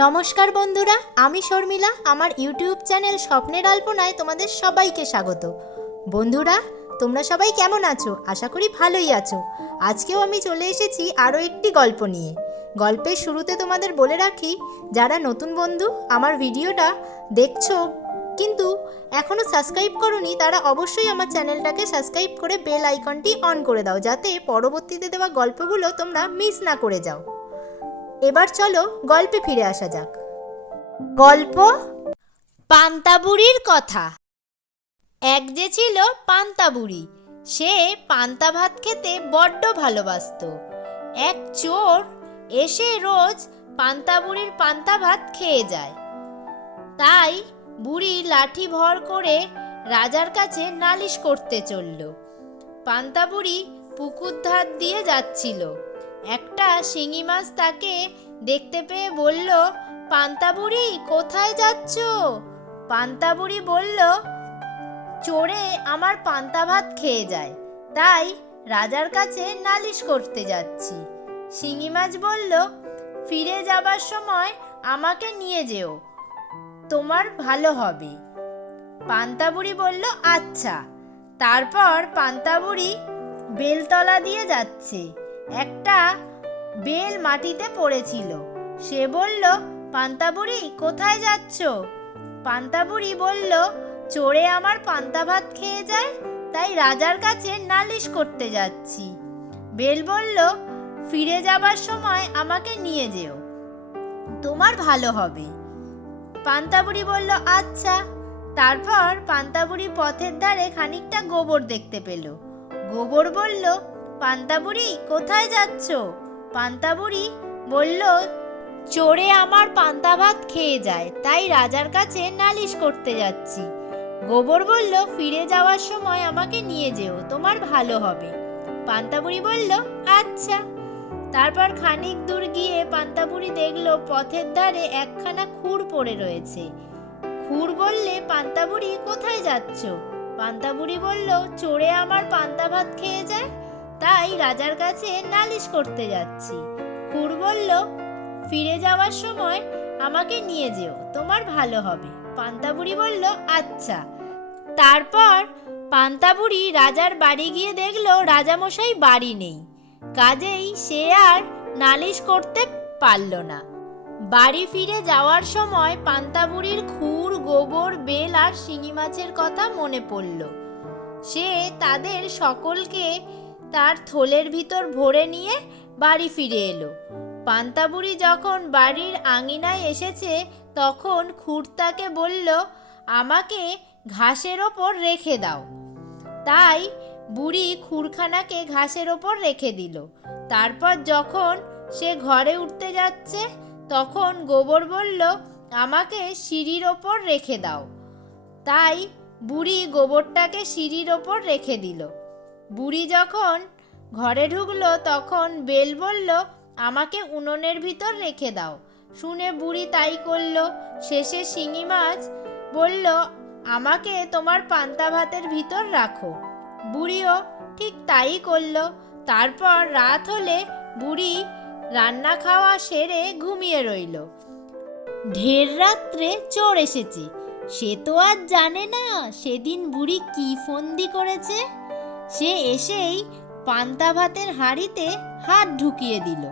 নমস্কার বন্ধুরা, আমি শর্মিলা। আমার ইউটিউব চ্যানেল স্বপ্নের আল্পনায় তোমাদের সবাইকে স্বাগত। বন্ধুরা, তোমরা সবাই কেমন আছো? আশা করি ভালোই আছো। আজকেও আমি চলে এসেছি আরও একটি গল্প নিয়ে। গল্পের শুরুতে তোমাদের বলে রাখি, যারা নতুন বন্ধু, আমার ভিডিওটা দেখছ, কিন্তু এখনও সাবস্ক্রাইব করনি, তারা অবশ্যই আমার চ্যানেলটাকে সাবস্ক্রাইব করে বেল আইকনটি অন করে দাও, যাতে পরবর্তীতে দেওয়া গল্পগুলো তোমরা মিস না করে যাও। এবার চলো গল্পে ফিরে আসা যাক। গল্প পান্তাবুড়ির কথা। এক যে ছিল পান্তাবুড়ি, সে পান্তা ভাত খেতে বড্ড ভালোবাসতো। এক চোর এসে রোজ পান্তাবুড়ির পান্তা ভাত খেয়ে যায়। তাই বুড়ি লাঠি ভর করে রাজার কাছে নালিশ করতে চলল। পান্তাবুড়ি পুকুর ধার দিয়ে যাচ্ছিল। একটা শিঙি মাছ তাকে দেখতে পেয়ে বলল, পান্তাবুড়ি, কোথায় যাচ্ছ? পান্তাবুড়ি বলল, চোরে আমার পান্তা ভাত খেয়ে যায়, তাই রাজার কাছে নালিশ করতে যাচ্ছি। শিঙি মাছ বলল, ফিরে যাবার সময় আমাকে নিয়ে যেও, তোমার ভালো হবে। পান্তাবুড়ি বলল আচ্ছা। তারপর পান্তাবুড়ি বেলতলা দিয়ে যাচ্ছে। একটা বেল মাটিতে পড়েছিল। সে বলল, পান্তাবুড়ি, কোথায় যাচ্ছ? পান্তাবুড়ি বলল, চোরে আমার পান্তা ভাত খেয়ে যায়, তাই রাজার কাছে নালিশ করতে যাচ্ছি। বেল বলল, ফিরে যাবার সময় আমাকে নিয়ে যেও। তোমার ভালো হবে। পান্তাবুড়ি বলল আচ্ছা। তারপর পান্তাবুড়ি পথের ধারে খানিকটা গোবর দেখতে পেল। গোবর বলল পান্তাবুড়ি, কোথায় যাচ্ছ? পান্তাবুড়ি বলল, চোরে আমার পান্তা ভাত খেয়ে যায়, তাই রাজার কাছে নালিশ করতে যাচ্ছি। গোবর বলল, ফিরে যাওয়ার সময় আমাকে নিয়ে যেও, তোমার ভালো হবে। পান্তাবুড়ি বলল আচ্ছা। তারপর খানিক দূর গিয়ে পান্তাবুড়ি দেখল, পথের ধারে একখানা খুর পড়ে রয়েছে। খুর বললে, পান্তাবুড়ি, কোথায় যাচ্ছ? পান্তাবুড়ি বলল, চোরে আমার পান্তা ভাত খেয়ে যায়? তাই রাজার কাছে নালিশ করতে যাচ্ছি। খুর বলল, ফিরে যাওয়ার সময় আমাকে নিয়ে যেও, তোমার ভালো হবে। পান্তাবুড়ি বলল আচ্ছা। তারপর পান্তাবুড়ি রাজার বাড়ি গিয়ে দেখল রাজামশাই বাড়ি নেই। কাজেই সে আর নালিশ করতে পারল না। বাড়ি ফিরে যাওয়ার সময় পান্তাবুড়ির খুর, গোবর, বেল আর শিঙি মাছের কথা মনে পড়ল। সে তাদের সকলকে তার থলের ভিতর ভরে নিয়ে বাড়ি ফিরে এলো। পান্তাবুড়ি যখন বাড়ির আঙিনায় এসেছে, তখন খুঁড়তাকে বলল, আমাকে ঘাসের ওপর রেখে দাও। তাই বুড়ি খুরখানাকে ঘাসের ওপর রেখে দিল। তারপর যখন সে ঘরে উঠতে যাচ্ছে, তখন গোবর বলল, আমাকে সিঁড়ির ওপর রেখে দাও। তাই বুড়ি গোবরটাকে সিঁড়ির ওপর রেখে দিল। বুড়ি যখন ঘরে ঢুকলো তখন বেল বলল, আমাকে উনুনের ভিতর রেখে দাও। শুনে বুড়ি তাই করল। শেষে শিঙি মাছ বলল, আমাকে তোমার পান্তা ভাতের ভিতর রাখো। বুড়িও ঠিক তাই করল। তারপর রাত হলে বুড়ি রান্না খাওয়া সেরে ঘুমিয়ে রইল। ঢের রাত্রে চোর এসেছে। সে তো আর জানে না সেদিন বুড়ি কি ফন্দি করেছে। সে এসেই পান্তা ভাতের হাঁড়িতে হাত ঢুকিয়ে দিল।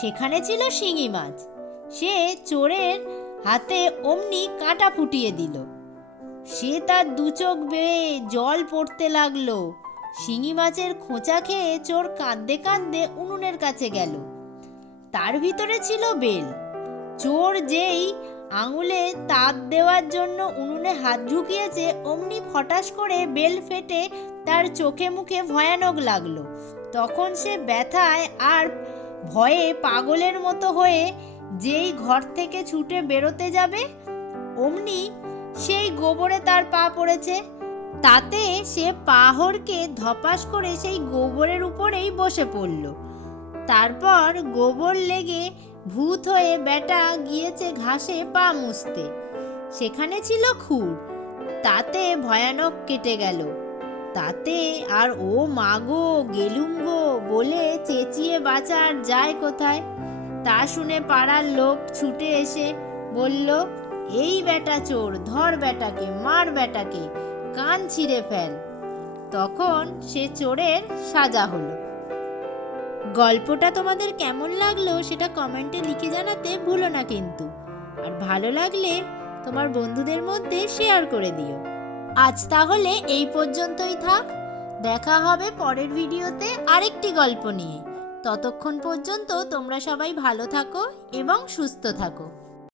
সেখানে ছিল শিঙি মাছ। সে চোরের হাতে অমনি কাঁটা ফুটিয়ে দিল। সে তার দু চোখ বেয়ে জল পড়তে লাগল। শিঙি মাছের খোঁচা খেয়ে চোর কাঁদতে কাঁদতে উনুনের কাছে গেল। তার ভিতরে ছিল বেল। চোর যেই আঙুলে তাপ দেওয়ার জন্য উনুনে হাত ঢুকিয়েছে, অমনি ফটাস করে বেল ফেটে তার চোখে মুখে ভয়ানক লাগল। তখন সে ব্যথায় আর ভয়ে পাগলের মতো হয়ে যেই ঘর থেকে ছুটে বেরোতে যাবে? অমনি সেই গোবরে তার পা পড়েছে। তাতে সে পাহড়কে ধপাস করে সেই গোবরের উপরেই বসে পড়ল। তারপর গোবর লেগে ভূত হয়ে বেটা গিয়েছে ঘাসে পা মুছতে। সেখানে ছিল খুর। তাতে ভয়ানক কেটে গেল। তাতে আর ও মাগো গেলুম গো বলে চেঁচিয়ে বাঁচার যায় কোথায়? তা শুনে পাড়ার লোক ছুটে এসে বলল, এই বেটা চোর, ধর বেটাকে, মার বেটাকে, কান ছিঁড়ে ফেল। তখন সে চোরের সাজা হলো। গল্পটা তোমাদের কেমন লাগল সেটা কমেন্টে লিখে জানাতে ভুলো না কিন্তু। আর ভালো লাগলে তোমার বন্ধুদের মধ্যে শেয়ার করে দিও। আজ তাহলে এই পর্যন্তই থাক। দেখা হবে পরের ভিডিওতে আরেকটি গল্প নিয়ে। ততক্ষণ পর্যন্ত তোমরা সবাই ভালো থাকো এবং সুস্থ থাকো।